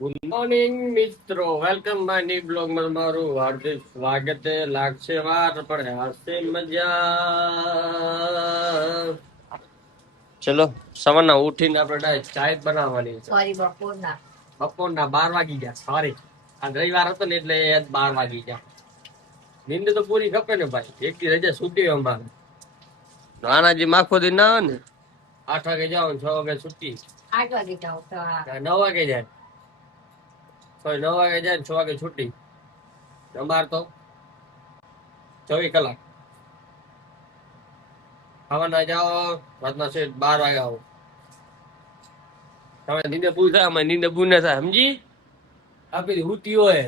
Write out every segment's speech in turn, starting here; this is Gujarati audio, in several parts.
ગુડ મોર્નિંગ મિત્રો, વેલકમ માય ન્યુ બ્લોગ માં તમારું હાર્દિક સ્વાગત છે. લાગશે વાર પણ હશે મજા. ચલો સવારના ઉઠીને આપણે ચાય બનાવવાની છે. સોરી બપોરના બપોરના 12 વાગી ગયા. સોરી, આજ રવિવાર હતો ને એટલે 12 વાગી ગયા. નીંદ તો પૂરી ખપે ને ભાઈ, એક દી રજા છૂટી અમારે. નાનાજી માખો દી ના આવે ને 8 વાગે જાવ 6 વાગે છૂટી. 8 વાગે જાઓ તો 9 વાગે જાય. 9 વાગે જાય 6 વાગે છૂટી. અમાર તો 24 કલાક. ખાવાના જાઓ રાતના છે 12 વાગે આવો. તમે નીંદે પૂરી થાય, અમે નીંદે પૂરી ના થાય, સમજી? આપી હુતી હોય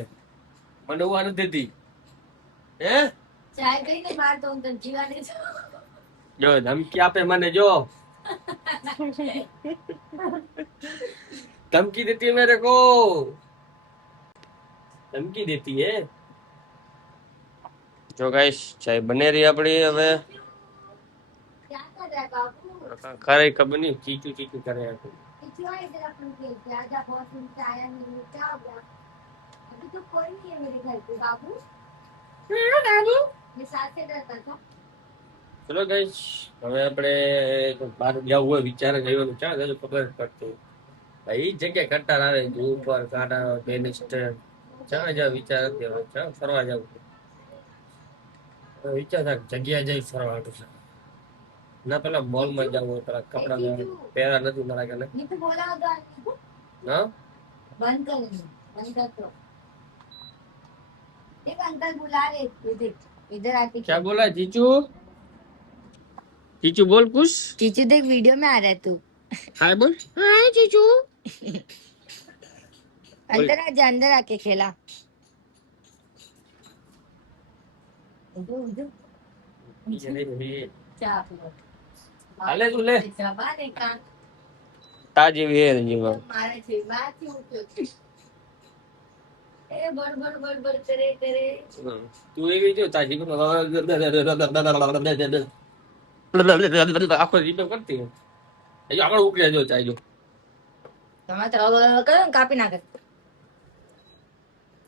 મને ઉવા નથી દેતી. હે ચાય કઈ ને બાર તો હું તને જીવાને જો ધમકી આપે મને, જો ધમકી દેતી મેરે કો, ધમકી દેતી હે. જો ગાઈસ ચાય બને રહી આપડી. હવે क्या कर रहा है बाबू ખરે ખબર નહીં, ચીચું ચીચું કરે હતું. पिछला इधर अपन के आजा बहुत दिन से आया नहीं क्या हो गया अभी तो कोई नहीं है मेरे घर पे बाबू ये साथ से रहता था ચલો ગાઈસ, હવે આપણે બહાર જવું હોય વિચાર ગયો ચા ગયો ખબર પડતું ભાઈ. જગ્યા કંટાળ આવે, જૂ પર કાંટા બેનિસ્ટર ચા જાવ વિચાર નથી. હવે ચા ફરવા જવું વિચાર થાય, જગ્યા જઈ ફરવા છે ના. પેલા મોલ માં જવું હોય, પેલા કપડા પહેરા નથી મારા ઘરે. ये तो बोला होगा હા बंद कर बंद कर तो एक अंकल बुला रहे इधर इधर आके क्या बोला जीजू? जीजू बोल कुछ. चीचू देख वीडियो में आ रहा है तू हाय बोल. हाय जीजू. अंदर आजा अंदर आके खेला હાલે તું લે जबान का તાજી વેર જીવા. मारे छे बात उठो ए बड़ बड़ करे करे તું એવી જો તાજી આખો જીતો કરતી હજી આગળ ઉકળે જો ચાઈ જો. તમે તો કરો ને કાપી નાખે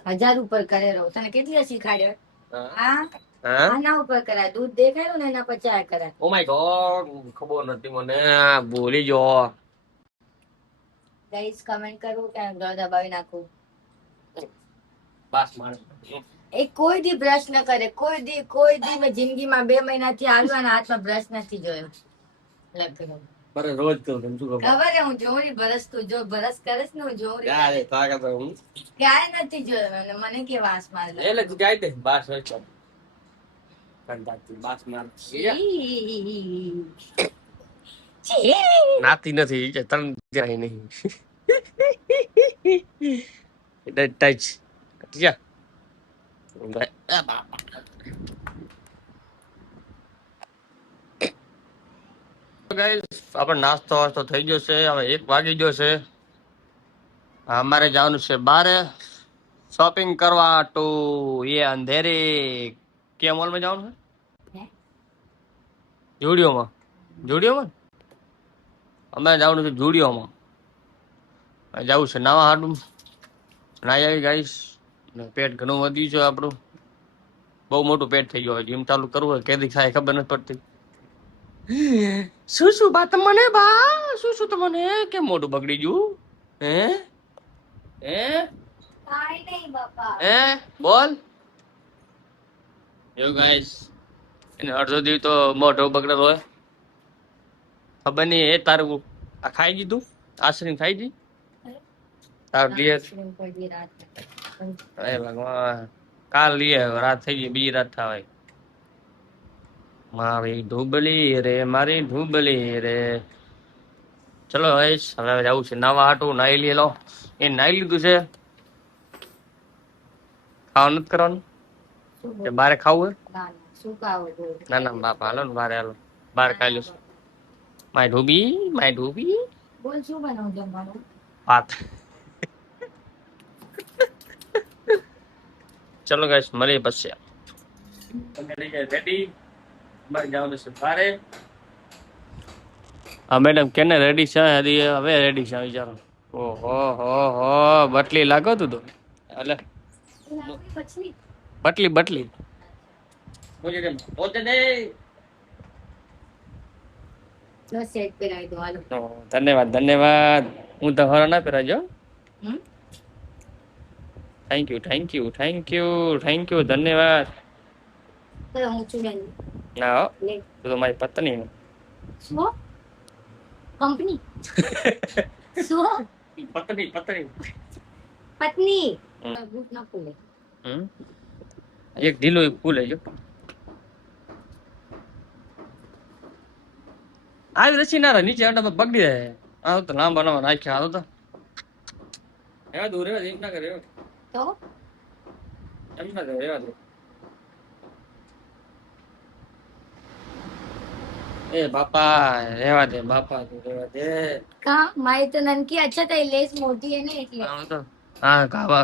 1000 ઉપર કરે રહો તને કેટલી શીખાડ્યો હા આના ઉપર કરાય દૂધ દેખાયું ને એના પર ચાય કરાય ઓ માય ગોડ, ખબર નથી મને, ભૂલી જો. ગાઈસ કમેન્ટ કરો કે ગળ દબાવી નાખું બસ માણ એ કોઈ દી બ્રશ ન કરે, કોઈ દી મેં જિંદગીમાં 2 મહિનાથી આવ્યા હાથમાં બ્રશ નથી જોયો લખનું મારે રોજ કહું તને શું ખબર. ખબર હે હું જોરી બરસ તું જો બરસ કરસ ને હું જોરી યાર એ તાકાત હું ક્યાંય નથી જોયો અને મને કે વાસ માર એટલે તું જાય દે બસ હોય તો કંટાળતી બસ માર નાતી નથી કે તન જાય નહીં એટલે ટચ જા આપણે નાસ્તો વાસ્તો થઈ ગયો છે. હવે 1 વાગી ગયો છે. અમારે જવાનું છે બારે શોપિંગ કરવા તો એ અંધેરે કે મોલ માં જવાનું છે. જુડિયોમાં અમે જવાનું છે. જુડિયોમાં જવું છે નવા હાડું નાઈ આવી ગાઈશ. પેટ ઘણું વધ્યું છે આપણું, બહુ મોટું પેટ થઈ ગયું. જીમ ચાલુ કરવું હોય કેદી થાય ખબર નથી પડતી. શું બા તમને બા શું તમને કેમ મોટું બગડી ગયું? હે હે કાઈ નહીં બાપા હે બોલ. એવું ગાઈસ એને અડધો દી તો મોઢો બગડેલો હોય. ખબર નહીં એ તારું આ ખાઈ દીધું આઈસ્ક્રીમ ખાઈ દી તારું લીએ. અરે ભગવાન, કાલ લીએ રાત થઈ ગઈ, બીજી રાત થાય. મારી ઢૂબલી રે મારી ઢૂબલી રે. ચલો ગાઈસ હવે જવું છે નવા હાટું. નાઈ લે લો, એ નાઈ લીધું છે. ખાવાનું નથી કરવાનું કે બારે ખાવું હે? શું ખાવું ના ના બાપા હાલો ને બારે, હાલો બાર ખાઈ લઈશું. માય ઢૂબી બોલ શું બનાવું જમવાનું ભાત. ચલો ગાઈસ મળીએ પછી. તમે રેડી? બાર જવાનું છે બારે. હા મેડમ કેને રેડી છે? હવે રેડી છે વિચારો. ઓહો હો હો બટલી લાગો તું તો એટલે પછી બટલી બોલતે દે. જો સેટ કરાવી દો હાલો. ધન્યવાદ હું તો હરો ના પહેરાજો. હમ થેન્ક યુ ધન્યવાદ. તો હું છું બેન ના હો, લે તું તો મારી પત્ની શું કંપની શું પત્ની પત્ની હમ. બૂટ ના ખોલે હમ. એક ઢીલો એક ફૂલે જો આવી રસી ના રહે નીચે આટા બગડી જાય. આવ તો લાંબા લાંબા નાખ્યા આવ તો એવા દૂર એમ ના કરે તો એમ ના કરે એવા દે. એ બાપા રેવા દે બાપા તું રેવા દે. કા મારી તો નનકી અચ્છા થઈ લેસ મોટી હે ને એટલે આમ તો હા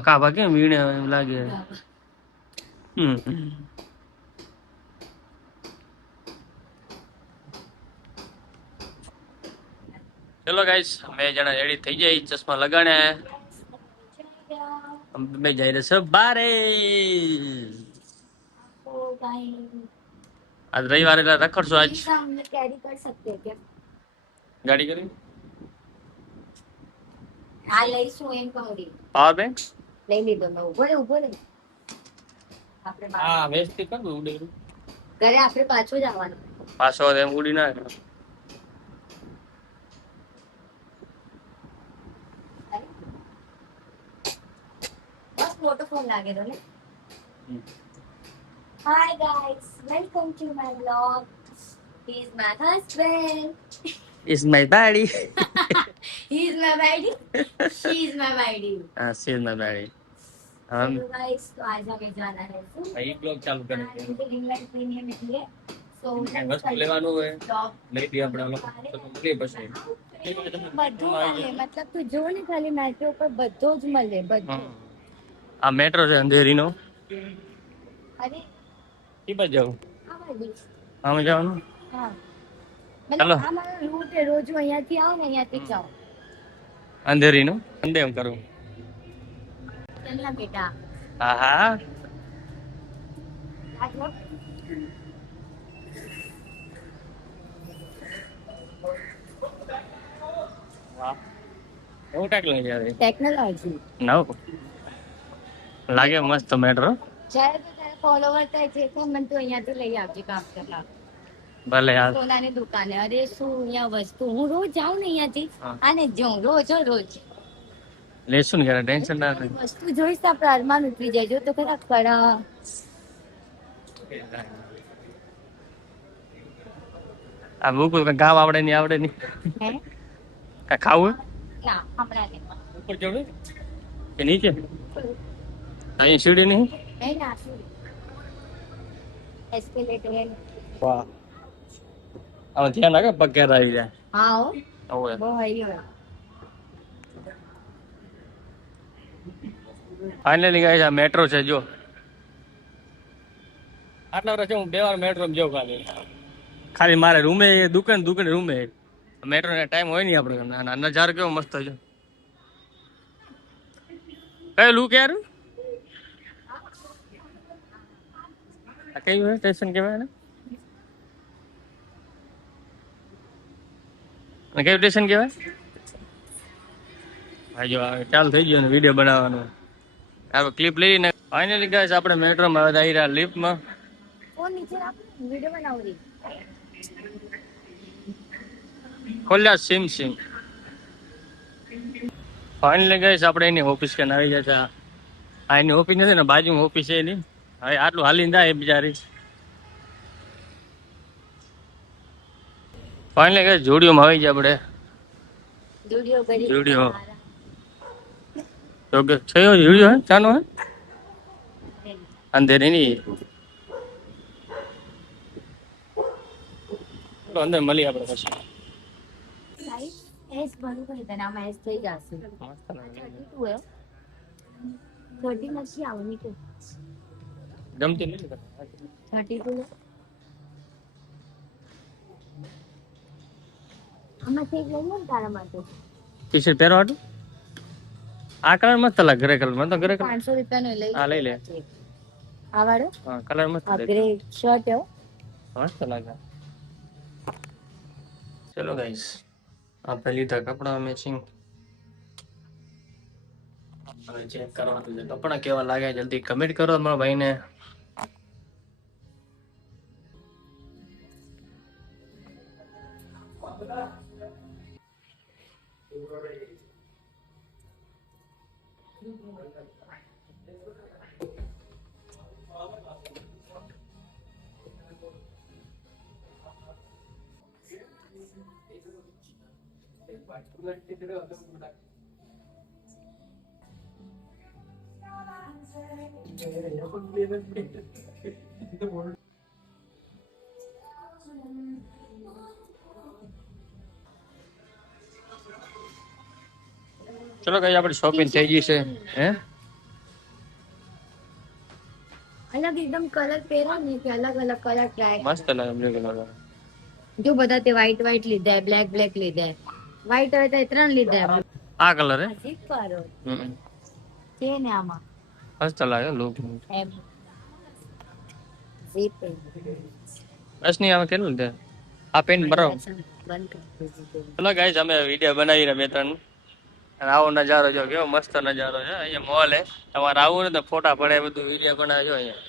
કાબા કેમ વીણે એમ લાગે. હમ. ચલો ગાઈસ બે જણા રેડી થઈ જાય ચશ્મા લગાડે બે જઈ રહેશે બારે. ओ भाई આજ રવિવારે એટલે રખડશો આજ ये हम लोग कैरी कर सकते हैं क्या ગાડી કરી આ લઈશું એમ કહું પાવર બેંક લઈ લીધો મેં ઉભો રે આપણે હા વેસ્ટ કર દઉં ઉડે ઘરે આપણે પાછું જવાનું પાછો એમ ઉડી ના બસ મોટો ફોન લાગેલો ને hi guys welcome to my blog he is my husband is my buddy he is my buddy she is my buddy હા she is my buddy hello guys तो आज हमें जाना है ભાઈ બ્લોગ ચાલુ કરે છે रिंग लाइट प्रीमियम એટલે સો કઈ વસ્તુ લેવાનું હોય લઈ લઈએ આપણે તો મળીએ પછી બધું મળે મતલબ તું જો ને ખાલી મેટ્રો પર બધો જ મળે બધું આ મેટ્રો છે અંધેરીનો અરે કી બાજુ જાવ આ બાજુ આમ જવાનું હા ચાલો. મતલબ આ મારો રૂટ છે રોજ હું અહીંયાથી આવું ને અહીંયાથી જાઉં અંધેરીનો અંધે એમ કરું ચાલ ના બેટા હા હા આજનો વાહ એવું ટાકલું છે યાર ટેકનોલોજી નવ લાગે મસ્ત મેટ્રો જ્યારે તો તારા ફોલોવર થાય છે તો મને તું અહીંયાથી લઈ આવજે કામ કરતા ભલે યાર સોનાની દુકાને અરે શું અહીંયા વસ્તુ હું રોજ જાઉં ને અહીંયાથી હા. આને જ જાઉં રોજ રોજ લેશું ને યાર ટેન્શન ના લે વસ્તુ જોઈશ તો આપણે અરમાન ઉતરી જાય જો તો ખરા કડા આ બુકુલ ગાવ આવડે નહીં આવડે નહીં હે કા ખાવું ના હમણાં નહીં ઉપર ચડવું કે નીચે અહીં સીડી નહીં હે ના શું એસ્કેલેટર હે વાહ આમાં ધ્યાન રાખે પગ ઘેર આવી જાય હા હો હવે બહુ હરી હોય ફાઇનલી ગાઈસ આ મેટ્રો છે જો આટલા વર્ષે હું 2 વાર મેટ્રો જેવું ખાલી મારે રૂમે દુકાન રૂમે મેટ્રો ને ટાઈમ હોય નહીં આપણે નજારો કેવો મસ્ત છે કયું લુક યાર આ કયું સ્ટેશન કહેવાય ને અને કયું સ્ટેશન કહેવાય હા જો ચાલુ થઈ ગયો ને વિડીયો બનાવવાનો આપણે ક્લિપ લઈને ફાઇનલી ગાઈસ આપણે મેટ્રોમાં આવી રહ્યા લિફ્ટમાં ફોન નીચે રાખ વિડિયો બનાવું રી ખોલ્યા સિમ ફાઇનલી ગાઈસ આપણે એની ઓફિસ કે આવી ગયા છે આ એની ઓફિસ નથી ને બાજુમાં ઓફિસ છે એની હવે આટલું હાલીને જાય બિચારી ફાઇનલી ગાઈસ જોડીઓમાં આવી ગયા આપણે વિડિયો કરી વિડિયો. તો કે છે વિડીયો હે ચાનો હે અંધેરી ની તો અંદર મળી આપણે પછી સાઈઝ એસ ભરું કરી તને આમાં એસ થઈ જશે મસ્ત લાગે. 32 હે 30 નથી આવની કે ગમતી નથી 32 આમાં થઈ ગયું ને તારા માટે ટી શર્ટ પહેરવા હતું આ કલર મસ્ત લાગે, ગ્રે કલર. મને તો ગ્રે કલર. 500 રૂપિયાનો લઈ હા લઈ લે. આ વાળો હા કલર મસ્ત આ દેખાય. ગ્રે શર્ટ હો મસ્ત લાગે. ચલો ગાઈસ, આપણે લીધા કપડા મેચિંગ. હવે ચેક કરવાનું છે કપડા કેવા લાગે, જલ્દી કમેન્ટ કરો મારા ભાઈને. ચલો ગાઈસ, આપણી શોપિંગ થઈ ગઈ છે. હે અલગ એકદમ કલર પહેરો ને કે અલગ અલગ કલર ટ્રાય મસ્ત લાગે બ્લુ કલર. જો બધા તે વ્હાઈટ લીધા, બ્લેક લીધા. વ્હાઈટ હવે તો 3 લીધા. આ કલર હે. જીપ કરો હમ છે ને આમાં મસ્ત લાગે લુક. એમ જીપ બસ નહીં આવે કેટલું લીધે. આ પેન બરાબર. બંધ કર. ચલો ગાઈસ, અમે વિડીયો બનાવીને 2-3. અને આવો નજારો જો, કેવો મસ્ત નજારો છે. અહીંયા મોલ હે. તમારે આવું ને તો ફોટા પડે, બધું વિડીયો બનાવજો અહીંયા.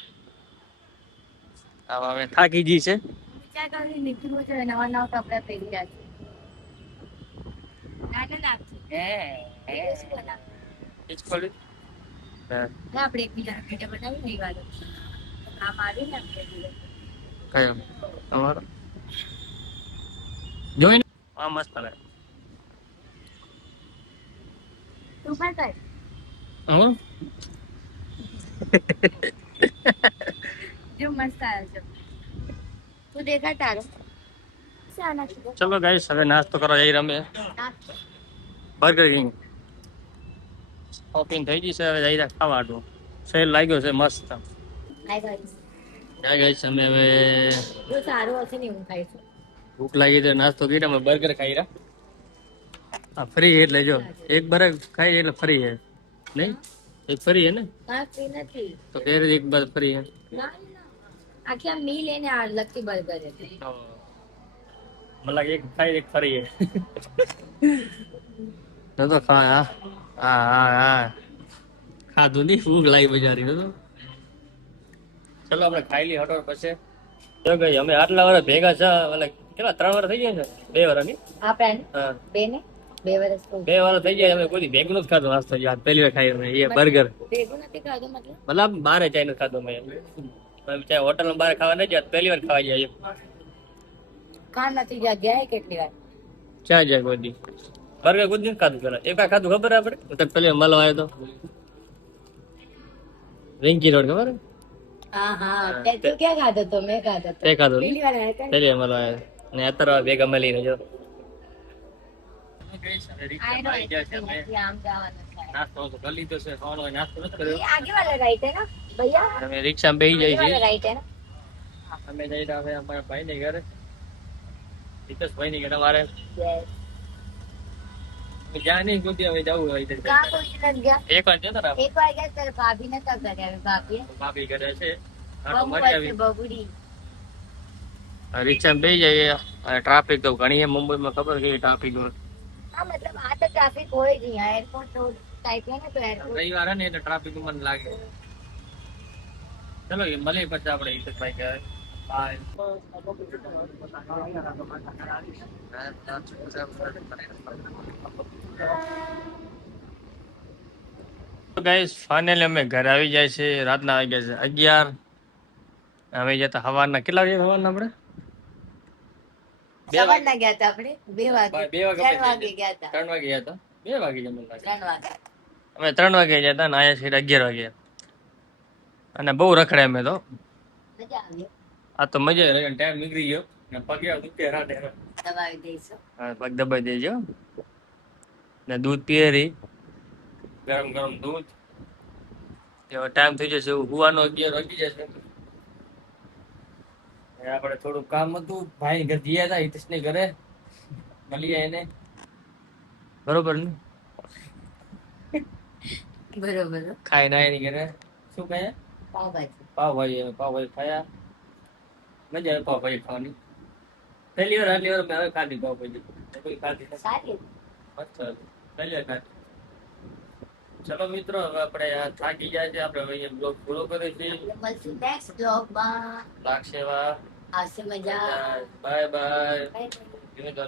આવા અમે થાકી ગઈ છે. વિચાર કરી નીકળવું છે, નવા નવા કપડા પહેરી રહ્યા છે. નાના નાખી ઈજ ખોલી. હા આપણે એકબીજા વિડીયો બનાવી નહીં વાળો આ મારી ને કયો તમારો જોઈને આ મસ્ત લાગે. તું પણ કર હું જો મસ્ત આવ્યો છે તું દેખા તારો ચલો ગાઈસ, હવે નાસ્તો કરવા જઈ રમે બર્ગર કિંગ. શોપિંગ થઈ ગઈ છે, હવે જઈ ખાવાનું. સેલ લાગ્યો છે મસ્ત. ગાઈસ, અમે હવે જો સારું હશે ને હું ખાઈશું. ભૂખ લાગી તો નાસ્તો કરી અમે બર્ગર ખાઈ રહ્યા. આ ફ્રી એટલે જો એક બર્ગર ખાઈ એટલે ફ્રી હે નહીં, એક ફ્રી હે ને હા ફ્રી નથી તો કે એક બાર ફ્રી હે. ના આખી આ મીલ એને આ લગતી બર્ગર છે. મતલબ એક ખાઈ એક ફરી હે. તો ખા હા હા હા હા ખાધું નહીં, ભૂખ લાગી બજારી તો. ચલો આપણે ખાઈ લઈએ હટો પછી. જો ગઈ અમે આટલા વર્ષ ભેગા છે, એટલે કેટલા 3 વર્ષ થઈ ગયા છે, 2 વર્ષ ની. આ પ્લાન હા બે ને 2 વર્ષ તો 2 વર્ષ થઈ ગયા. અમે કોઈ ભેગું નથી ખાધું નાસ્તો. યાર પહેલી વાર ખાઈ અમે એ બર્ગર. ભેગું નથી ખાધું મતલબ મતલબ બારે ચાઈ નથી ખાધું મેં. ચાહે હોટલમાં બહાર ખાવા નહીં જાય, પહેલી વાર ખાવા જાય. ખાન નથી ગયા કેટલી વાર ક્યાં જાય કોઈ દી બર્ગર કોઈ દી નથી ખાધું. પેલા એક વાર ખાધું ખબર આપણે તો પેલી મળવા આવ્યો તો રિંકી રોડ, ખબર હા હા તે તું ક્યાં ખાધો તો મેં ખાધો તો તે ખાધું પહેલી વાર આવ્યા હતા ને? પેલી મળવા આવ્યો. અને અત્યારે ભેગા મળીને જો આમ જવાનું છે નાસ્તો તો કરી લીધો છે, ખાવાનો હોય નાસ્તો નથી કર્યો. ये आगे वाला राइट है ना भैया અમે રિક્ષામાં બેસી आगे જાય वाला છે. राइट है ना અમે જઈ રહ્યા હવે અમારા ભાઈ ને ઘરે, હિતેશભાઈ ની ઘરે. મારે यस જ્યાં નહીં ગોતી હવે જવું હોય कहाँ कोई लग गया એક વાર જતો ને एक बार गया तेरे भाभी ने तब करे अभी भाभी है ભાભી ઘરે છે. बबू મજા ऐसे बबूड़ी આવી રિક્ષામાં બેસી જઈએ. અને ટ્રાફિક તો ઘણી છે મુંબઈમાં, ખબર કે ટ્રાફિક हाँ मतलब वहाँ तो ट्रैफिक हो ही नहीं है एयरपोर्ट तो टाइप है ना तो एयरपोर्ट રવિવાર હે ને એટલે ટ્રાફિક મને લાગે. ચલો મળીએ પછી આપણે હિતેશભાઈ કહે બાય. ગાઈસ ફાઇનલી અમે ઘરે આવી જાય છે. રાતના આવી ગયા છે 11. હવે જતા સવારના કેટલા વાગે સવારના આપણે सवार ना गया था अपने 2 वागे 2 વાગે 3 वागे गया था 3 વાગે ગયા હતા. 2 વાગે જમવા લાગે. 3 वागे અમે 3 વાગે ગયા હતા ને આયા છે 11 વાગે. અને બહુ રખડે અમે તો. मजा आ गया આ તો મજા આવે, ટાઈમ નીકળી ગયો ને પગે દુખે રાડે. दवाई देसो હા પગ દબાઈ દેજો ને દૂધ પીએ રહી, ગરમ ગરમ દૂધ. એવો ટાઈમ થઈ જશે હુવાનો 11 વાગી જશે. આપણે થોડું કામ હતું, ભાઈ ઘર ગયા હતા હિતેશ ને ઘરે મળીએ એને, બરોબર ને. બરોબર. ખાઈ ના એની ઘરે શું ખાયા? પાવભાજી. પાવભાજી ખાયા. મજા આવે પાવભાજી ખાવાની. પહેલી વાર આટલી વાર મેં હવે ખાધી પાવભાજી. કોઈ ખાધી નથી. સારી. અચ્છા, પહેલી વાર ખાધી. ચલો મિત્રો, હવે આપણે આ થાકી જાય છે, આપણે હવે અહીંયા બ્લોગ પૂરો કરીએ છીએ. મળશું નેક્સ્ટ બ્લોગમાં. લાગશે વા. આવશે મજા. Bye bye. Bye bye.